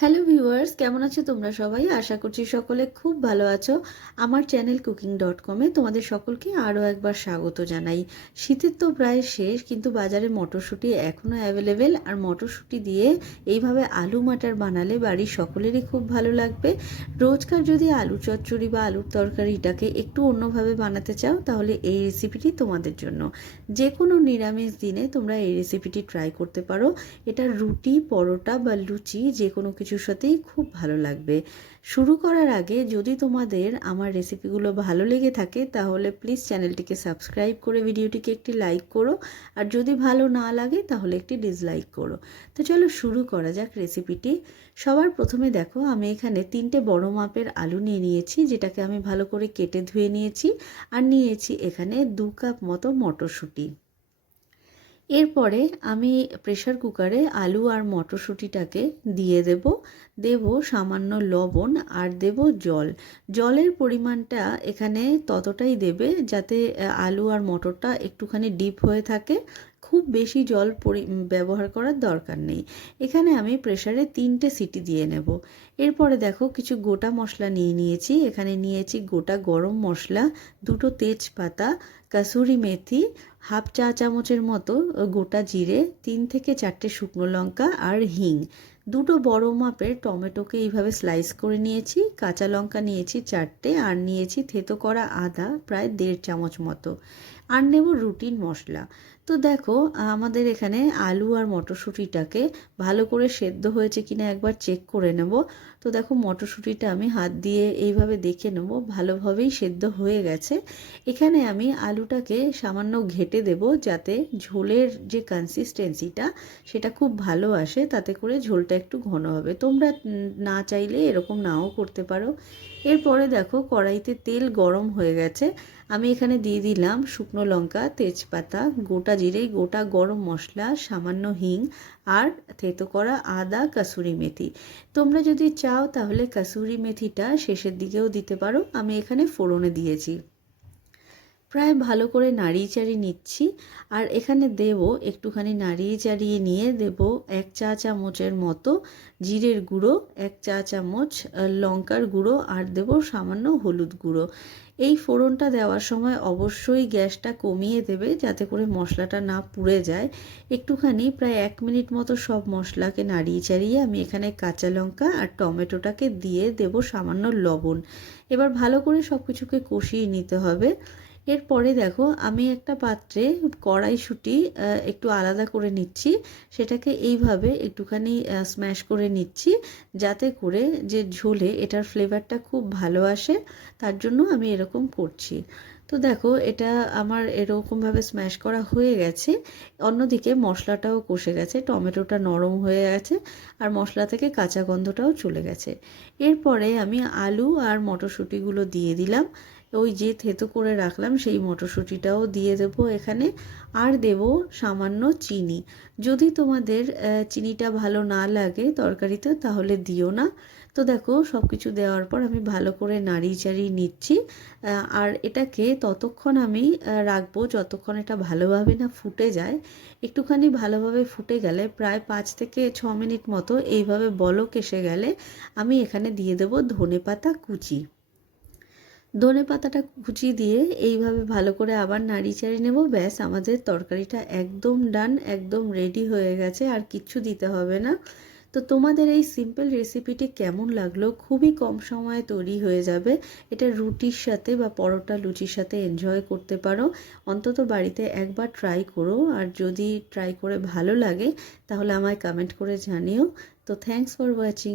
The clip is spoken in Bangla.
হ্যালো ভিউয়ার্স, কেমন আছো তোমরা সবাই? আশা করছি সকলে খুব ভালো আছো। আমার চ্যানেল কুকিং ডট কমে তোমাদের সকলকে আরও একবার স্বাগত জানাই। শীতের তো প্রায় শেষ, কিন্তু বাজারে মটরশুঁটি এখনও অ্যাভেলেবেল আর মটরশুঁটি দিয়ে এইভাবে আলু মাটার বানালে বাড়ির সকলেরই খুব ভালো লাগবে। রোজকার যদি আলু চচ্চড়ি বা আলুর তরকারিটাকে একটু অন্যভাবে বানাতে চাও, তাহলে এই রেসিপিটি তোমাদের জন্য। যে কোনো নিরামিষ দিনে তোমরা এই রেসিপিটি ট্রাই করতে পারো। এটা রুটি, পরোটা বা লুচি যে কোনো কিছুর সাথেই খুব ভালো লাগবে। শুরু করার আগে যদি তোমাদের আমার রেসিপিগুলো ভালো লেগে থাকে, তাহলে প্লিজ চ্যানেলটিকে সাবস্ক্রাইব করে ভিডিওটিকে একটি লাইক করো। আর যদি ভালো না লাগে, তাহলে একটি ডিসলাইক করো। তো চলো শুরু করা যাক রেসিপিটি। সবার প্রথমে দেখো, আমি এখানে তিনটে বড় মাপের আলু নিয়ে নিয়েছি, যেটাকে আমি ভালো করে কেটে ধুয়ে নিয়েছি। আর নিয়েছি এখানে দু কাপ মতো মটরশুঁটি। এরপরে আমি প্রেশার কুকারে আলু আর মটরশুঁটিটাকে দিয়ে দেব। দেব সামান্য লবণ আর দেব জল। জলের পরিমাণটা এখানে ততটাই দেবে যাতে, আলু আর মটরটা একটুখানি ডিপ হয়ে থাকে। খুব বেশি জল পরি ব্যবহার করার দরকার নেই। এখানে আমি প্রেশারে তিনটে সিটি দিয়ে নেব। এরপরে দেখো কিছু গোটা মশলা নিয়ে নিয়েছি। এখানে নিয়েছি গোটা গরম মশলা, দুটো তেজপাতা, কাসুরি মেথি, হাফ চা চামচের মতো, গোটা জিরে, তিন থেকে চারটে শুকনো লঙ্কা আর হিং। দুটো বড় মাপের টমেটোকে এইভাবে স্লাইস করে নিয়েছি, কাঁচা লঙ্কা নিয়েছি চারটে, আর নিয়েছি থেতো করা আদা প্রায় দেড় চামচ মতো। আর নেব রুটিন মশলা। তো দেখো, আমাদের এখানে আলু আর মটরশুঁটিটাকে ভালো করে সেদ্ধ হয়েছে কিনা একবার চেক করে নেব। তো দেখো, মটরশুঁটিটা আমি হাত দিয়ে এইভাবে দেখে নেব, ভালোভাবেই সেদ্ধ হয়ে গেছে। এখানে আমি আলুটাকে সামান্য ঘেটে দেব যাতে ঝোলের যে কনসিস্টেন্সিটা সেটা খুব ভালো আসে, তাতে করে ঝোলটা একটু ঘন হবে। তোমরা না চাইলে এরকম নাও করতে পারো। এরপরে দেখো কড়াইতে তেল গরম হয়ে গেছে। আমি এখানে দিয়ে দিলাম শুকনো লঙ্কা, তেজপাতা, গোটা জিরে, গোটা গরম মশলা, সামান্য হিং আর থেতো করা আদা কাসুরি মেথি। তোমরা যদি চাও তাহলে কাসুরি মেথিটা শেষের দিকেও দিতে পারো। আমি এখানে ফোড়নে দিয়েছি। প্রায় ভালো করে নাড়িয়ে চাড়িয়ে নিচ্ছি। আর এখানে দেব একটুখানি নাড়িয়ে চাড়িয়ে নিয়ে দেব এক চা চামচের মতো জিরের গুঁড়ো, এক চা চামচ লঙ্কার গুঁড়ো আর দেব সামান্য হলুদ গুঁড়ো। এই ফোড়নটা দেওয়ার সময় অবশ্যই গ্যাসটা কমিয়ে দেবে যাতে করে মশলাটা না পুড়ে যায়। একটুখানি প্রায় এক মিনিট মতো সব মশলাকে নাড়িয়ে চাড়িয়ে আমি এখানে কাঁচা লঙ্কা আর টমেটোটাকে দিয়ে দেব সামান্য লবণ। এবার ভালো করে সব কিছুকে কষিয়ে নিতে হবে। এরপরে দেখো, আমি একটা পাত্রে কড়াইশুঁটি একটু আলাদা করে নিচ্ছি। সেটাকে এইভাবে একটুখানি স্ম্যাশ করে নিচ্ছি যাতে করে যে ঝোলে এটার ফ্লেভারটা খুব ভালো আসে, তার জন্য আমি এরকম করছি। তো দেখো, এটা আমার এরকমভাবে স্ম্যাশ করা হয়ে গেছে। অন্যদিকে মশলাটাও কষে গেছে, টমেটোটা নরম হয়ে গেছে আর মশলা থেকে কাঁচা গন্ধটাও চলে গেছে। এরপরে আমি আলু আর মটরশুঁটিগুলো দিয়ে দিলাম। ওই যে থেতো করে রাখলাম, সেই মটরশুঁটিটাও দিয়ে দেবো এখানে। আর দেব সামান্য চিনি। যদি তোমাদের চিনিটা ভালো না লাগে তরকারিতে, তাহলে দিও না। তো দেখো সব কিছু দেওয়ার পর আমি ভালো করে নাড়িয়ে চাড়িয়ে নিচ্ছি। আর এটাকে ততক্ষণ আমি রাখব যতক্ষণ এটা ভালোভাবে না ফুটে যায়। একটুখানি ভালোভাবে ফুটে গেলে প্রায় পাঁচ থেকে ছ মিনিট মতো এইভাবে বলক এসে গেলে আমি এখানে দিয়ে দেবো ধনে পাতা কুচি। ধনে পাতাটা কুচি দিয়ে এইভাবে ভালো করে আবার নাড়ি চাড়ি নেব। ব্যাস, আমাদের তরকারিটা একদম ডান, একদম রেডি হয়ে গেছে, আর কিচ্ছু দিতে হবে না। তো তোমাদের এই সিম্পল রেসিপিটি কেমন লাগল? খুবই কম সময়ে তৈরি হয়ে যাবে। এটা রুটির সাথে বা পরোটা লুচির সাথে এনজয় করতে পারো। অন্তত বাড়িতে একবার ট্রাই করো, আর যদি ট্রাই করে ভালো লাগে, তাহলে আমায় কমেন্ট করে জানিও। তো থ্যাংকস ফর ওয়াচিং